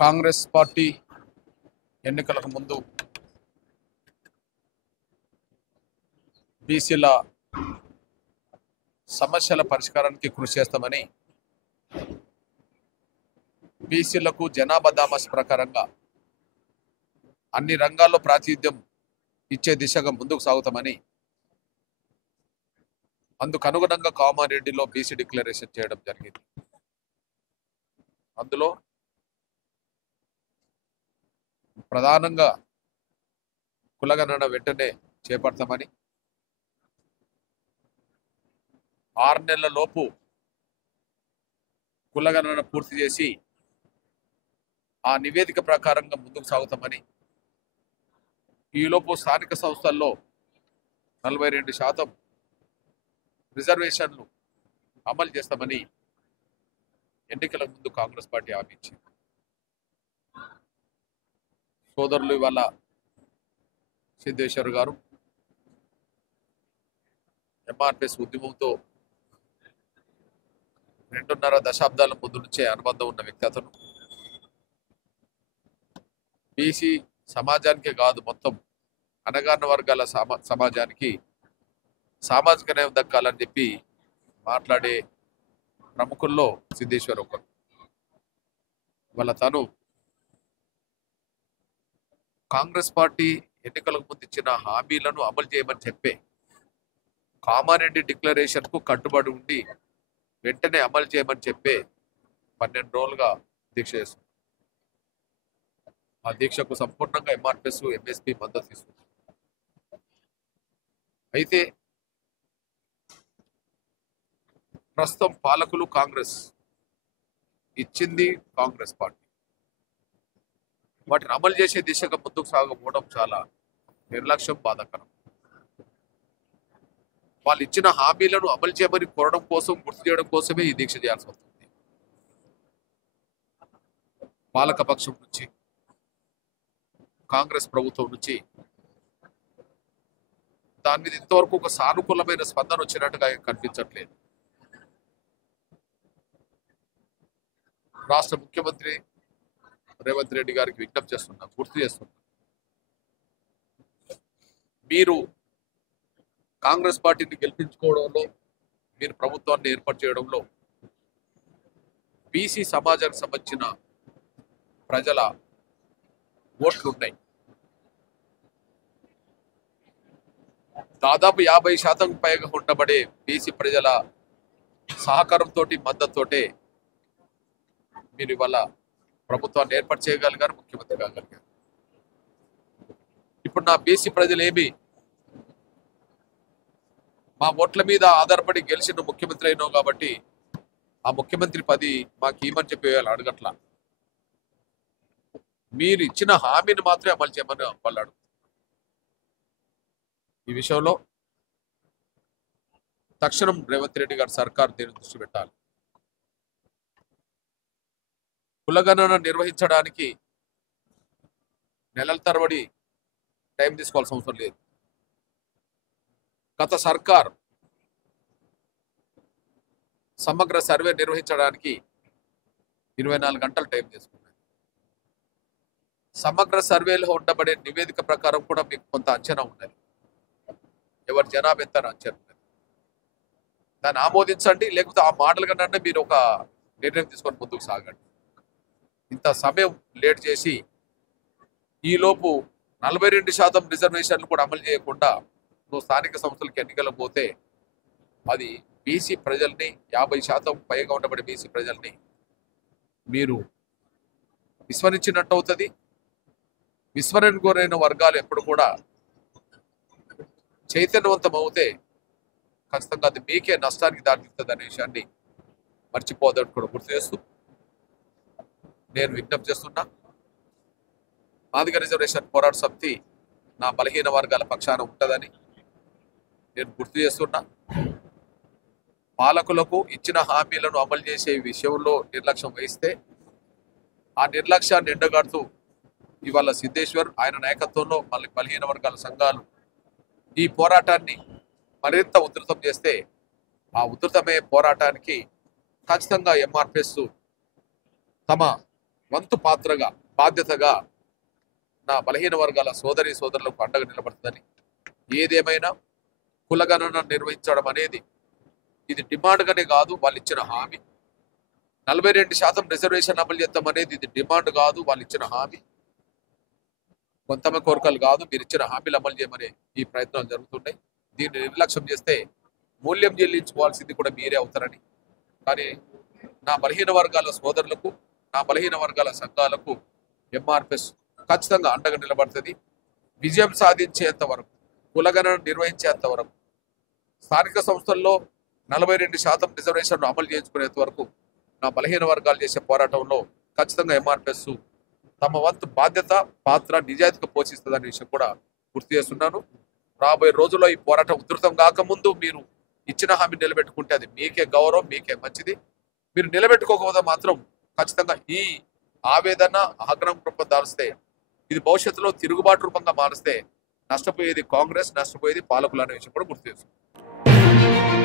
Congress party ఎన్నికలకు ముందు బీసీల సమస్యల పరిష్కారానికి కృషి చేస్తామని, బీసీలకు జనాభా దామాస్ ప్రకారంగా అన్ని రంగాల్లో ప్రాతినిధ్యం ఇచ్చే దిశగా ముందుకు సాగుతామని, అందుకు అనుగుణంగా కామారెడ్డిలో బీసీ డిక్లరేషన్ చేయడం జరిగింది. అందులో ప్రధానంగా కులగణన వెంటనే చేపడతామని, 6 నెలల లోపు కులగణన పూర్తి చేసి ఆ నివేదిక ప్రకారంగా ముందుకు సాగుతామని, ఈలోపు స్థానిక సంస్థల్లో 42% రిజర్వేషన్లు అమలు చేస్తామని ఎన్నికల ముందు కాంగ్రెస్ పార్టీ హామీ ఇచ్చింది. సోదరులు ఇవాళ సిద్ధేశ్వర్ గారు ఎంఆర్పిఎస్ ఉద్యమంతో 2.5 దశాబ్దాల ముందు నుంచే అనుబంధం ఉన్న వ్యక్తి. అతను బీసీ సమాజానికే కాదు, మొత్తం అణగారిన వర్గాల సమాజానికి సామాజిక న్యాయం దక్కాలని చెప్పి మాట్లాడే ప్రముఖుల్లో సిద్ధేశ్వర్ ఒకరు. వాళ్ళ తను కాంగ్రెస్ పార్టీ ఎన్నికలకు ముందు ఇచ్చిన హామీలను అమలు చేయమని చెప్పే కామారెడ్డి డిక్లరేషన్ కు కట్టుబడి ఉండి వెంటనే అమలు చేయమని చెప్పే 12 రోజులుగా దీక్ష చేస్తుంది. ఆ దీక్షకు సంపూర్ణంగా ఎంఆర్పిఎస్ ఎంఎస్పీ మద్దతు ఇస్తుంది. అయితే ప్రస్తుతం పాలకులు కాంగ్రెస్ ఇచ్చింది కాంగ్రెస్ పార్టీ, వాటిని అమలు చేసే దిశగా ముందుకు సాగకపోవడం చాలా నిర్లక్ష్యం, బాధాకరం. వాళ్ళు ఇచ్చిన హామీలను అమలు చేయమని కోరడం కోసం, గుర్తు చేయడం కోసమే ఈ దీక్ష చేయాల్సి వస్తుంది. పాలక పక్షం నుంచి, కాంగ్రెస్ ప్రభుత్వం నుంచి దాని మీద ఇంతవరకు ఒక సానుకూలమైన స్పందన వచ్చినట్టుగా కనిపించట్లేదు. రాష్ట్ర ముఖ్యమంత్రి రేవంత్ రెడ్డి గారికి విజ్ఞప్తి చేస్తున్నా, గుర్తు చేస్తున్నా, మీరు కాంగ్రెస్ పార్టీని గెలిపించుకోవడంలో, మీరు ప్రభుత్వాన్ని ఏర్పాటు చేయడంలో బీసీ సమాజానికి సంబంధించిన ప్రజల ఓట్లు ఉన్నాయి. దాదాపు 50% పైగా ఉండబడే బీసీ ప్రజల సహకారంతో, మద్దతుతోటే మీరు ఇవాళ ప్రభుత్వాన్ని ఏర్పాటు చేయగలిగారు, ముఖ్యమంత్రి కాగలిగారు. ఇప్పుడు నా బీసీ ప్రజలు ఏమి మా ఓట్ల మీద ఆధారపడి గెలిచిన ముఖ్యమంత్రి అయినావు కాబట్టి ఆ ముఖ్యమంత్రి 10 మాకు ఇవ్వమని చెప్పి అడగట్లా, మీరు ఇచ్చిన హామీని మాత్రమే అమలు చేయమని వాళ్ళు అడుగుతారు. ఈ విషయంలో తక్షణం రేవంత్ రెడ్డి గారి సర్కారు దీని దృష్టి పెట్టాలి. కులగణన నిర్వహించడానికి నెలల తరబడి టైం తీసుకోవాల్సిన అవసరం లేదు. గత సర్కార్ సమగ్ర సర్వే నిర్వహించడానికి 24 గంటలు టైం తీసుకున్నారు. సమగ్ర సర్వేలో ఉండబడే నివేదిక ప్రకారం కూడా మీకు కొంత అంచనా ఉన్నది, ఎవరి జనాభా ఎంత అంచనా ఉన్నది. దాన్ని ఆమోదించండి, లేకపోతే ఆ మోడల్ కన్నా మీరు ఒక నిర్ణయం తీసుకొని ముందుకు సాగండి. ఇంత సమయం లేట్ చేసి ఈలోపు 42% రిజర్వేషన్లు కూడా అమలు చేయకుండా నువ్వు స్థానిక సంస్థలకు ఎన్నికలకు పోతే అది బీసీ ప్రజల్ని, 50% పైగా ఉండబడే బీసీ ప్రజల్ని మీరు విస్మరించినట్టు అవుతుంది. విస్మరణ గురైన వర్గాలు ఎప్పుడు కూడా చైతన్యవంతం అవుతే ఖచ్చితంగా అది మీకే నష్టానికి దారితీస్తుంది అనే విషయాన్ని మర్చిపోదని కూడా గుర్తు చేస్తూ నేను విజ్ఞప్తి చేస్తున్నా, మాదిగ రిజర్వేషన్ పోరాట సమితి నా బలహీన వర్గాల పక్షాన ఉంటుందని నేను గుర్తు చేస్తున్నా. పాలకులకు ఇచ్చిన హామీలను అమలు చేసే విషయంలో నిర్లక్ష్యం వహిస్తే ఆ నిర్లక్ష్యాన్ని ఎండగడుతూ ఇవాళ సిద్ధేశ్వర్, ఆయన నాయకత్వంలో మళ్ళీ బలహీన వర్గాల సంఘాలు ఈ పోరాటాన్ని మరింత ఉధృతం చేస్తే ఆ ఉధృతమే పోరాటానికి ఖచ్చితంగా ఎంఆర్పిఎస్ తమ వంతు పాత్రగా బాధ్యతగా నా బలహీన వర్గాల సోదరి సోదరులకు అండగా నిలబడుతుందని, ఏదేమైనా కులగణన నిర్వహించడం అనేది ఇది డిమాండ్గానే కాదు, వాళ్ళు ఇచ్చిన హామీ. 42% రిజర్వేషన్ అమలు చేద్దాం అనేది ఇది డిమాండ్ కాదు, వాళ్ళు ఇచ్చిన హామీ. కొంతమంది కోరికలు కాదు, మీరు ఇచ్చిన హామీలు అమలు చేయమనే ఈ ప్రయత్నాలు జరుగుతున్నాయి. దీన్ని నిర్లక్ష్యం చేస్తే మూల్యం చెల్లించుకోవాల్సింది కూడా మీరే అవుతారని. కానీ నా బలహీన వర్గాల సోదరులకు, నా బలహీన వర్గాల సంఘాలకు ఎంఆర్పిఎస్ ఖచ్చితంగా అండగా నిలబడుతుంది. విజయం సాధించేంత వరకు, కులగణన నిర్వహించేంత వరకు, స్థానిక సంస్థల్లో 42% రిజర్వేషన్ అమలు చేయించుకునేంత వరకు నా బలహీన వర్గాలు చేసే పోరాటంలో ఖచ్చితంగా ఎంఆర్పిఎస్ తమ వంతు బాధ్యత, పాత్ర నిజాయితీగా పోషిస్తుందనే విషయం కూడా గుర్తు చేస్తున్నాను. రాబోయే రోజుల్లో ఈ పోరాటం ఉధృతం కాకముందు మీరు ఇచ్చిన హామీ నిలబెట్టుకుంటే అది మీకే గౌరవం, మీకే మంచిది. మీరు నిలబెట్టుకోకపోతే మాత్రం ఖచ్చితంగా ఈ ఆవేదన, ఆగ్రహం రూపం దాల్స్తే, ఇది భవిష్యత్తులో తిరుగుబాటు రూపంగా మారిస్తే నష్టపోయేది కాంగ్రెస్, నష్టపోయేది పాలకులు అనే విషయం కూడా గుర్తు చేస్తున్నాను.